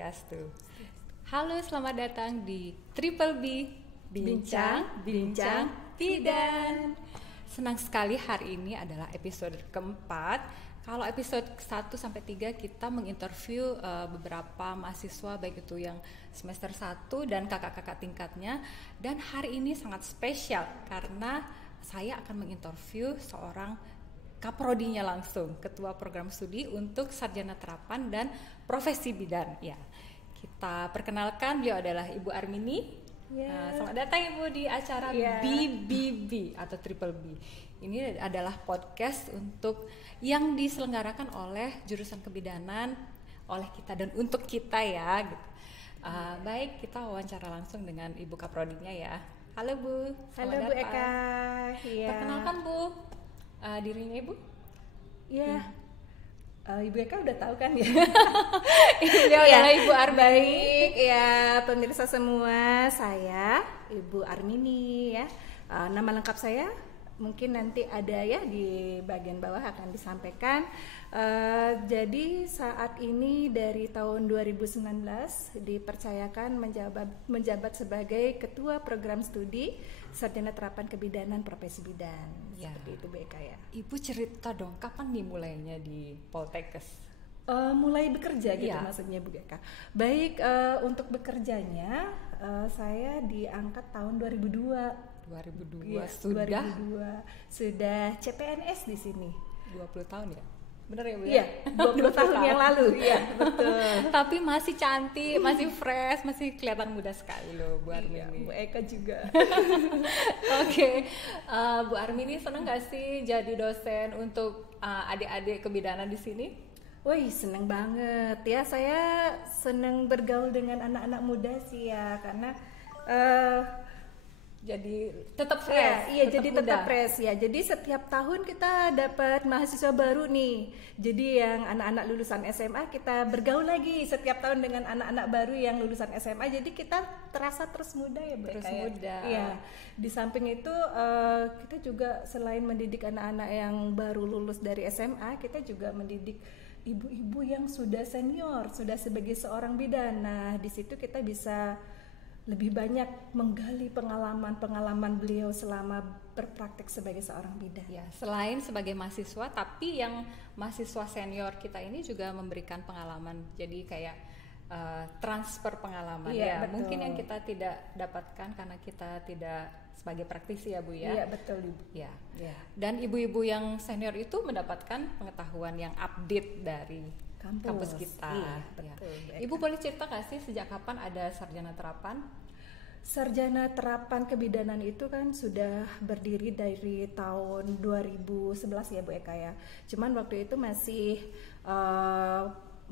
Swastiastu. Halo, selamat datang di Triple B, Bincang, Bidan. Senang sekali hari ini adalah episode keempat. Kalau episode 1-3 kita menginterview beberapa mahasiswa, baik itu yang semester 1 dan kakak-kakak tingkatnya. Dan hari ini sangat spesial karena saya akan menginterview seorang kaprodinya langsung, ketua program studi untuk sarjana terapan dan profesi bidan. Ya, kita perkenalkan, beliau adalah Ibu Armini. Selamat datang Ibu di acara BBB atau Triple B. Ini adalah podcast untuk yang diselenggarakan oleh jurusan kebidanan, oleh kita dan untuk kita ya. Gitu. Baik, kita wawancara langsung dengan Ibu kaprodinya ya. Halo Bu. Halo Bu Eka. Ya. Perkenalkan Bu. Dirinya Ibu? Iya. Ibu Eka udah tahu kan ya? Beliau adalah Ibu Armini. Baik, ya pemirsa semua, saya Ibu Armini ya. Nama lengkap saya mungkin nanti ada ya di bagian bawah akan disampaikan. Jadi saat ini dari tahun 2019 dipercayakan menjabat sebagai Ketua Program Studi Sarjana Terapan Kebidanan Profesi Bidan. Ya. Seperti itu Bu Eka ya. Ibu cerita dong, kapan nih mulainya di Poltekkes? Mulai bekerja gitu maksudnya Bu Eka. Baik, untuk bekerjanya saya diangkat tahun 2002. 2002 ya, sudah 2002 sudah CPNS di sini. 20 tahun ya? Bener ya Bu ya? Iya, 20 tahun yang lalu. Iya, betul. Tapi masih cantik, masih fresh, masih kelihatan muda sekali loh Bu Armini. Iya, Bu Eka juga. Oke. Bu Armini seneng gak sih jadi dosen untuk adik-adik kebidanan di sini? Wih, seneng banget ya. Saya seneng bergaul dengan anak-anak muda sih ya, karena jadi tetap fresh. Iya, jadi tetap fresh ya. Jadi setiap tahun kita dapat mahasiswa baru nih. Jadi yang anak-anak lulusan SMA kita bergaul lagi setiap tahun dengan anak-anak baru yang lulusan SMA. Jadi kita terasa terus muda ya, terus muda. Iya. Di samping itu kita juga selain mendidik anak-anak yang baru lulus dari SMA, kita juga mendidik ibu-ibu yang sudah senior, sudah sebagai seorang bidan. Nah, di situ kita bisa lebih banyak menggali pengalaman beliau selama berpraktek sebagai seorang bidan. Ya, selain sebagai mahasiswa, tapi yang mahasiswa senior kita ini juga memberikan pengalaman. Jadi kayak transfer pengalaman ya. Betul. Mungkin yang kita tidak dapatkan karena kita tidak sebagai praktisi ya Bu ya. Iya, betul Ibu. Ya. Dan ibu-ibu yang senior itu mendapatkan pengetahuan yang update dari kampus kita. Iya, betul. Ya. Ibu boleh cerita nggak sih sejak kapan ada sarjana terapan? Sarjana Terapan Kebidanan itu kan sudah berdiri dari tahun 2011 ya Bu Eka ya. Cuman waktu itu masih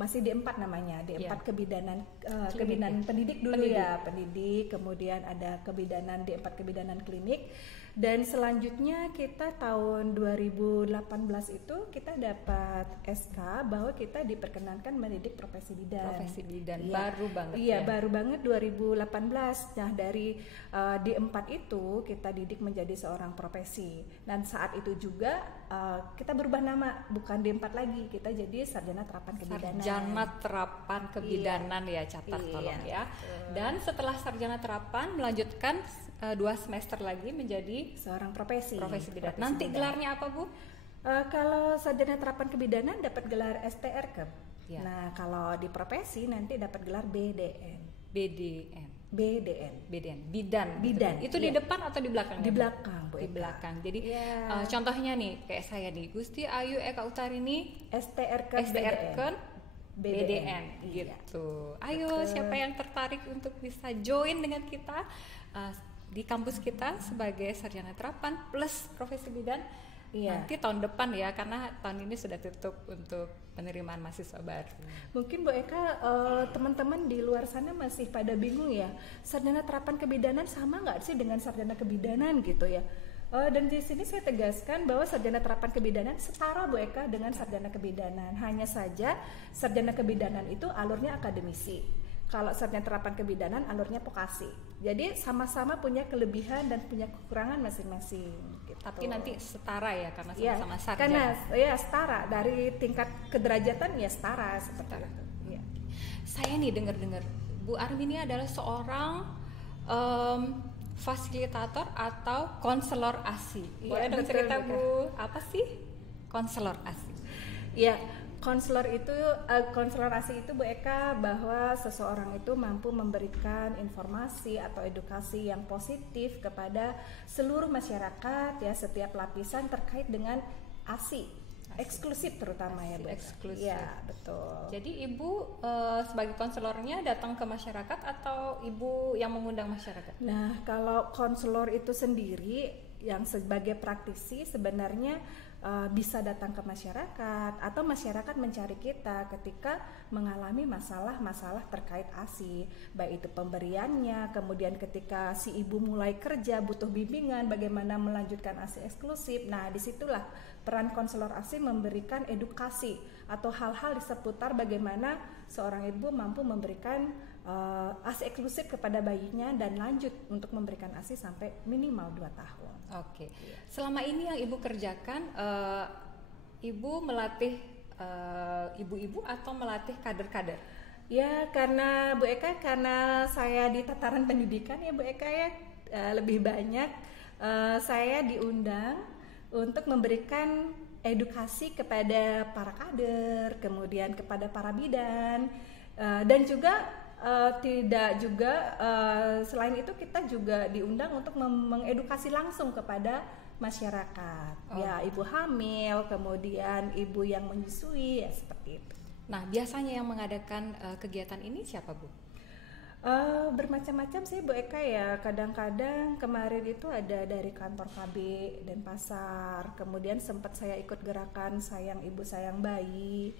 D4 namanya, D4 kebidanan kebidanan pendidik dulu ya, pendidik, kemudian ada kebidanan D4 kebidanan klinik. Dan selanjutnya kita tahun 2018 itu kita dapat SK bahwa kita diperkenankan mendidik profesi bidan. Profesi bidan ya. Baru banget ya. Baru banget 2018. Nah, dari D4 itu kita didik menjadi seorang profesi. Dan saat itu juga kita berubah nama, bukan D4 lagi, kita jadi Sarjana Terapan Kebidanan. Sarjana Terapan Kebidanan ya, catat tolong ya. Dan setelah Sarjana Terapan melanjutkan 2 semester lagi menjadi seorang profesi bidan. Nanti bidan. Gelarnya apa Bu? Kalau Sarjana Terapan Kebidanan dapat gelar STRK. Ya. Nah, kalau di profesi nanti dapat gelar BDN. Bidan. Itu di depan atau di belakang? Di belakang, Bu. Di belakang. Jadi contohnya nih kayak saya nih, Gusti Ayu Eka Utarini STRK BDN gitu. Ayo, siapa yang tertarik untuk bisa join dengan kita di kampus kita sebagai sarjana terapan plus profesi bidan? Nanti tahun depan ya, karena tahun ini sudah tutup untuk penerimaan mahasiswa baru. Mungkin Bu Eka teman-teman di luar sana masih pada bingung ya, sarjana terapan kebidanan sama nggak sih dengan sarjana kebidanan gitu ya? Dan di sini saya tegaskan bahwa sarjana terapan kebidanan setara Bu Eka dengan sarjana kebidanan. Hanya saja sarjana kebidanan itu alurnya akademisi. Kalau sarjana terapan kebidanan alurnya vokasi. Jadi sama-sama punya kelebihan dan punya kekurangan masing-masing. Gitu. Tapi nanti setara ya karena sama-sama sarjana. Karena ya setara dari tingkat kederajatan ya setara seperti itu. Ya. saya nih dengar-dengar Bu Armi ini adalah seorang fasilitator atau konselor ASI. Boleh dong cerita Bu, apa sih konselor ASI? Ya, konselor ASI itu Bu Eka, bahwa seseorang itu mampu memberikan informasi atau edukasi yang positif kepada seluruh masyarakat ya, setiap lapisan terkait dengan ASI. Eksklusif terutama ya Bu. Eksklusif. Ya, betul. Jadi Ibu sebagai konselornya datang ke masyarakat atau Ibu yang mengundang masyarakat? Nah, kalau konselor itu sendiri yang sebagai praktisi sebenarnya bisa datang ke masyarakat atau masyarakat mencari kita ketika mengalami masalah-masalah terkait ASI, baik itu pemberiannya, kemudian ketika si ibu mulai kerja butuh bimbingan bagaimana melanjutkan ASI eksklusif. Nah, disitulah peran konselor ASI memberikan edukasi atau hal-hal di seputar bagaimana seorang ibu mampu memberikan ASI eksklusif kepada bayinya dan lanjut untuk memberikan ASI sampai minimal 2 tahun. Oke. Selama ini yang Ibu kerjakan, Ibu melatih ibu-ibu atau melatih kader-kader? Ya, karena Bu Eka, karena saya di tataran pendidikan ya Bu Eka ya, lebih banyak saya diundang untuk memberikan edukasi kepada para kader, kemudian kepada para bidan, dan juga tidak juga selain itu kita juga diundang untuk mengedukasi langsung kepada masyarakat. Ya, ibu hamil, kemudian ibu yang menyusui, ya seperti itu. Nah, biasanya yang mengadakan kegiatan ini siapa Bu? Bermacam-macam sih Bu Eka ya. Kadang-kadang kemarin itu ada dari kantor KB Denpasar, kemudian sempat saya ikut gerakan Sayang Ibu Sayang Bayi.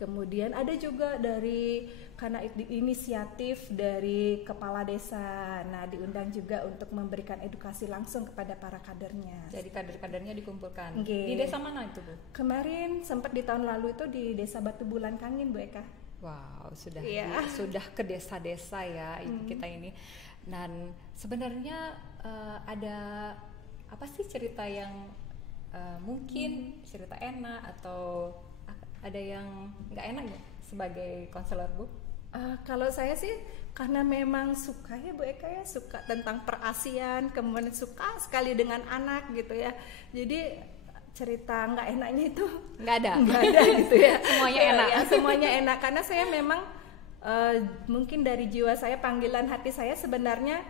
Kemudian ada juga dari karena inisiatif dari kepala desa. Nah, diundang juga untuk memberikan edukasi langsung kepada para kadernya. Jadi kader-kadernya dikumpulkan. Okay. Di desa mana itu Bu? Kemarin sempat di tahun lalu itu di Desa Batu Bulan Kangin Bu Eka. Wow, sudah sudah ke desa-desa ya ibu kita ini. Dan sebenarnya ada apa sih cerita yang mungkin cerita enak atau ada yang nggak enak ya sebagai konselor Bu? Kalau saya sih karena memang suka ya Bu Eka ya, suka tentang perasian, kemudian suka sekali dengan anak gitu ya. Jadi cerita nggak enaknya itu nggak ada gitu ya. Semuanya enak. Ya, semuanya enak karena saya memang mungkin dari jiwa saya, panggilan hati saya sebenarnya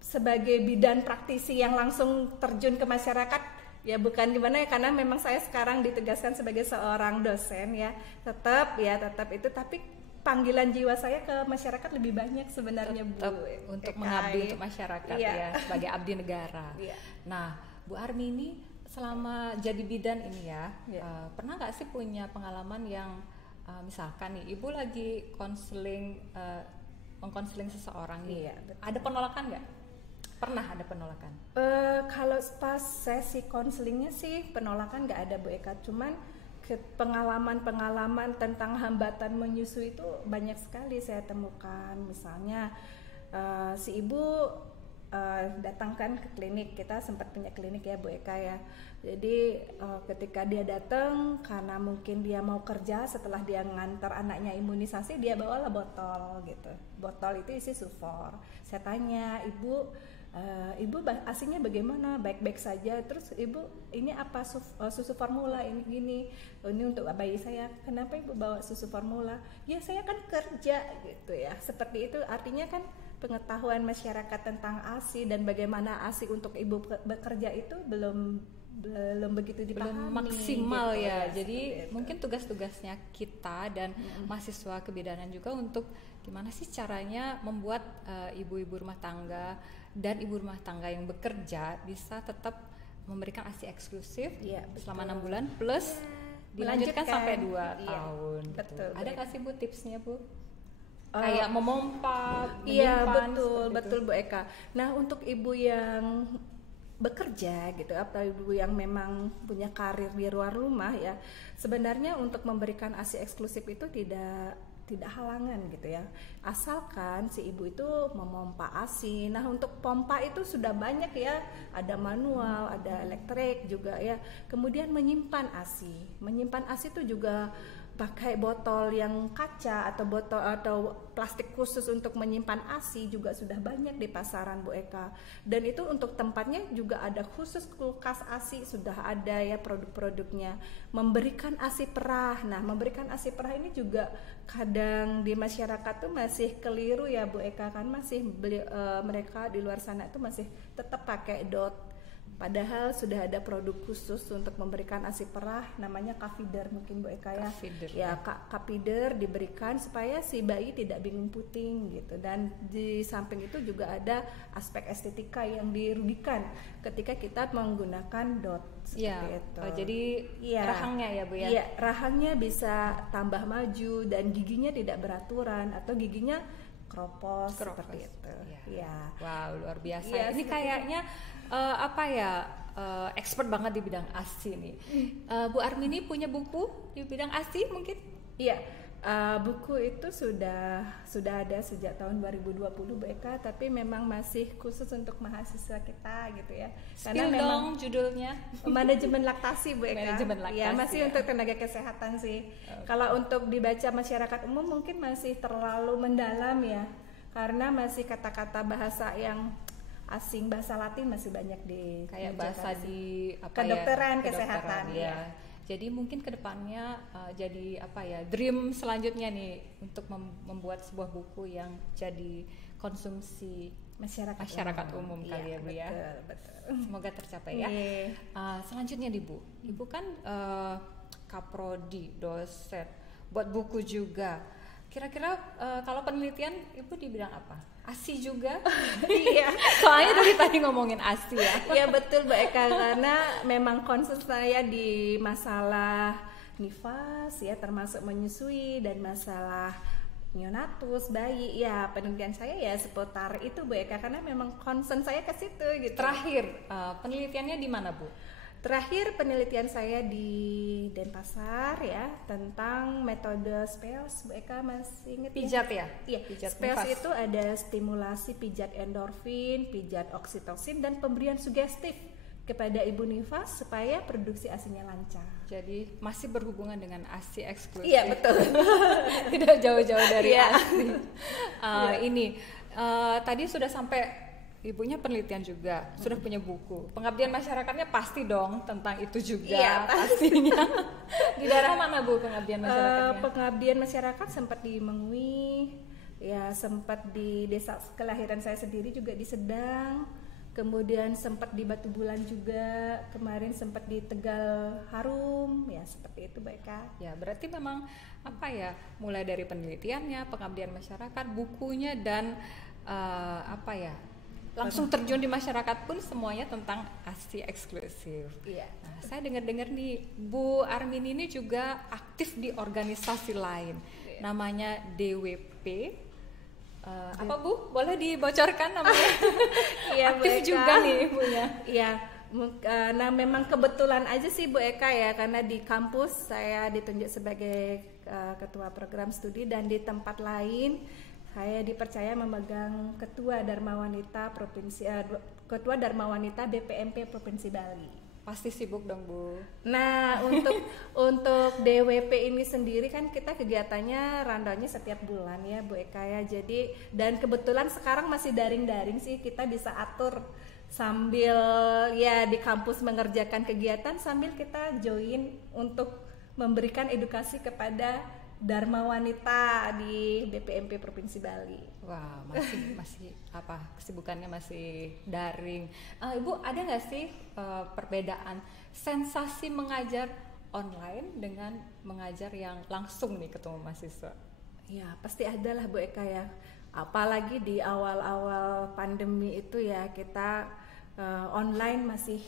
sebagai bidan praktisi yang langsung terjun ke masyarakat. Ya bukan gimana ya, karena memang saya sekarang ditegaskan sebagai seorang dosen ya, tetap itu, tapi panggilan jiwa saya ke masyarakat lebih banyak sebenarnya tetap Bu. Untuk mengabdi untuk masyarakat ya, sebagai abdi negara. Nah, Bu Armi ini selama jadi bidan ini ya, pernah nggak sih punya pengalaman yang misalkan nih Ibu lagi mengkonseling seseorang nih, ada penolakan nggak? Pernah ada penolakan? Kalau pas sesi konselingnya sih penolakan nggak ada Bu Eka, cuman pengalaman tentang hambatan menyusui itu banyak sekali saya temukan. Misalnya si ibu datangkan ke klinik, kita sempat punya klinik ya Bu Eka ya. Jadi ketika dia datang, karena mungkin dia mau kerja, setelah dia ngantar anaknya imunisasi, dia bawalah botol gitu. Botol itu isi sufor. Saya tanya, ibu asinya bagaimana? Baik-baik saja. Terus ibu, ini apa susu formula ini untuk bayi saya. Kenapa ibu bawa susu formula? Ya saya kan kerja gitu ya. Seperti itu, artinya kan pengetahuan masyarakat tentang ASI dan bagaimana ASI untuk ibu bekerja itu belum begitu dipahami, belum maksimal gitu, ya. Jadi mungkin tugas-tugasnya kita dan mahasiswa kebidanan juga untuk gimana sih caranya membuat ibu-ibu rumah tangga dan ibu rumah tangga yang bekerja bisa tetap memberikan ASI eksklusif selama 6 bulan plus dilanjutkan sampai 2 tahun. Betul, gitu. Ada nggak sih Bu tipsnya Bu? Kayak memompa, iya betul Bu Eka. Nah, untuk ibu yang bekerja gitu atau ibu yang memang punya karir di luar rumah ya, sebenarnya untuk memberikan ASI eksklusif itu tidak halangan gitu ya, asalkan si ibu itu memompa ASI. Nah, untuk pompa itu sudah banyak ya, ada manual, ada elektrik juga ya. Kemudian menyimpan ASI itu juga pakai botol yang kaca atau botol atau plastik khusus untuk menyimpan ASI juga sudah banyak di pasaran Bu Eka. Dan itu untuk tempatnya juga ada khusus kulkas ASI, sudah ada ya produk-produknya. Memberikan ASI perah. Nah, memberikan ASI perah ini juga kadang di masyarakat tuh masih keliru ya Bu Eka, kan masih mereka di luar sana tuh masih tetap pakai DOT. Padahal sudah ada produk khusus untuk memberikan ASI perah, namanya Kafider mungkin Bu Eka ya. Kafider, ya. Kafider diberikan supaya si bayi tidak bingung puting gitu. Dan di samping itu juga ada aspek estetika yang dirugikan ketika kita menggunakan DOT seperti itu. Jadi rahangnya ya Bu ya. Iya, rahangnya bisa tambah maju dan giginya tidak beraturan atau giginya keropos. Seperti itu. Ya. Wow, luar biasa. Ya, ini kayaknya expert banget di bidang ASI nih. Bu Armini punya buku di bidang ASI mungkin? Iya, buku itu sudah ada sejak tahun 2020 Bu Eka, tapi memang masih khusus untuk mahasiswa kita gitu ya. Karena memang judulnya manajemen laktasi Bu Eka. Manajemen laktasi. Ya, masih untuk tenaga kesehatan sih. Kalau untuk dibaca masyarakat umum mungkin masih terlalu mendalam ya. Karena masih kata-kata bahasa yang asing, bahasa Latin masih banyak di kayak bahasa di kedokteran, kesehatan ya. Jadi mungkin kedepannya jadi dream selanjutnya nih untuk membuat sebuah buku yang jadi konsumsi masyarakat umum kali ya Bu ya. Betul. Semoga tercapai ya. Selanjutnya nih Bu, Ibu kan kaprodi, dosen, buat buku juga. Kira-kira kalau penelitian Ibu di bidang apa? ASI juga? Iya. Soalnya dari tadi ngomongin ASI ya. Iya betul Mbak Eka, karena memang concern saya di masalah nifas ya, termasuk menyusui dan masalah neonatus, bayi. Ya penelitian saya ya seputar itu Bu Eka, karena memang concern saya ke situ gitu. Terakhir penelitiannya di mana Bu? Terakhir penelitian saya di Denpasar ya, tentang metode SPELS. Bu Eka masih ingat pijat ya? Iya, pijat SPELS nifas. itu ada stimulasi pijat endorfin, pijat oksitosin, dan pemberian sugestif kepada ibu nifas supaya produksi ASINya lancar. Jadi masih berhubungan dengan ASI eksklusif. Iya betul. Tidak jauh-jauh dari ASI. Ini tadi sudah sampai Ibunya penelitian juga, sudah punya buku. Pengabdian masyarakatnya pasti dong tentang itu juga. Iya, pastinya. Di daerah mana Bu pengabdian masyarakatnya? Pengabdian masyarakat sempat di Mengwi, ya sempat di desa kelahiran saya sendiri juga di Sedang. Kemudian sempat di Batu Bulan juga, kemarin sempat di Tegal Harum, ya seperti itu Mbak Eka. Ya berarti memang mulai dari penelitiannya, pengabdian masyarakat, bukunya dan langsung terjun di masyarakat pun semuanya tentang ASI eksklusif. Iya. Nah, saya dengar-dengar nih Bu Armini ini juga aktif di organisasi lain, namanya DWP. Apa Bu? Boleh dibocorkan namanya? Iya, aktif juga nih Ibunya. Iya. Nah memang kebetulan aja sih Bu Eka ya, karena di kampus saya ditunjuk sebagai ketua program studi dan di tempat lain saya dipercaya memegang ketua Dharma Wanita BPMP Provinsi Bali. Pasti sibuk dong Bu. Nah untuk DWP ini sendiri kan kita kegiatannya rundownnya setiap bulan ya Bu Eka ya. Jadi dan kebetulan sekarang masih daring sih, kita bisa atur sambil ya di kampus mengerjakan kegiatan sambil kita join untuk memberikan edukasi kepada Dharma Wanita di BPMP Provinsi Bali. Wah, masih kesibukannya masih daring. Ibu ada nggak sih perbedaan sensasi mengajar online dengan mengajar yang langsung nih ketemu mahasiswa? Ya pasti ada lah Bu Eka ya. Apalagi di awal-awal pandemi itu ya, kita online masih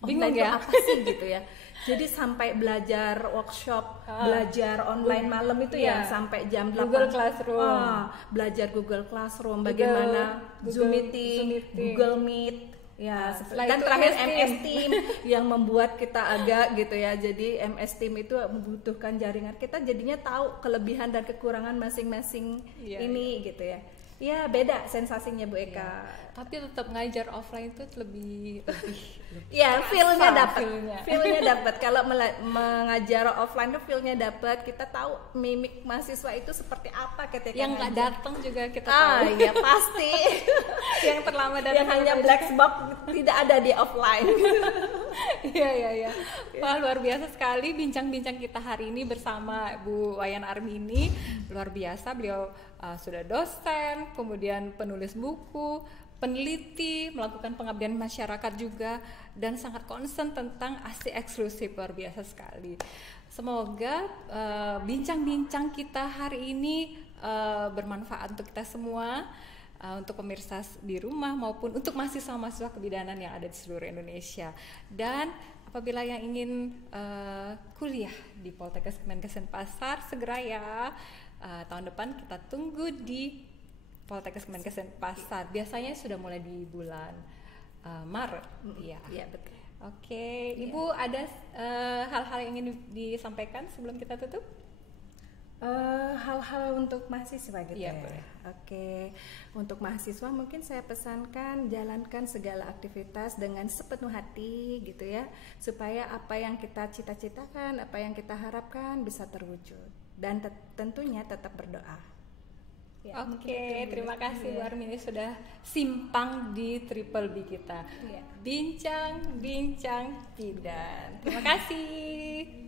bingung ya apa sih gitu ya. Jadi sampai belajar workshop, belajar online malam itu ya sampai jam 8. Google Classroom. Belajar Google Classroom, bagaimana Zoom meeting, Google Meet. Ya, dan terakhir MS Team yang membuat kita agak gitu ya. Jadi MS Team itu membutuhkan jaringan. Kita jadinya tahu kelebihan dan kekurangan masing-masing ini gitu ya. Iya, beda sensasinya Bu Eka. Ya, tapi tetap ngajar offline itu lebih Iya, feel-nya kerasa dapat. feel-nya. Feel-nya dapat. Kalau mengajar offline tuh feel-nya dapat. Kita tahu mimik mahasiswa itu seperti apa ketika yang nggak ngajar. datang juga kita tahu. Iya pasti. Yang terlambat datang Yang hanya black box tidak ada di offline. Iya. Wah, luar biasa sekali bincang-bincang kita hari ini bersama Bu Wayan Armini. Luar biasa, beliau sudah dosen, kemudian penulis buku, peneliti, melakukan pengabdian masyarakat juga, dan sangat concern tentang ASI eksklusif. Luar biasa sekali. Semoga bincang-bincang kita hari ini bermanfaat untuk kita semua, untuk pemirsa di rumah maupun untuk mahasiswa-mahasiswa kebidanan yang ada di seluruh Indonesia. Dan apabila yang ingin kuliah di Poltekkes Kemenkes Denpasar, segera ya, tahun depan kita tunggu di Poltekkes Kemenkes Denpasar. Biasanya sudah mulai di bulan Maret. Iya, betul. Oke, Ibu ada hal-hal yang ingin disampaikan sebelum kita tutup? Hal-hal untuk mahasiswa gitu Iya, ya. boleh. Oke, untuk mahasiswa mungkin saya pesankan jalankan segala aktivitas dengan sepenuh hati gitu ya, supaya apa yang kita cita-citakan, apa yang kita harapkan bisa terwujud, dan tentunya tetap berdoa. Ya, Oke, terima kasih Bu Armini sudah simpang di Triple B kita. Bincang-bincang bidan. Terima kasih.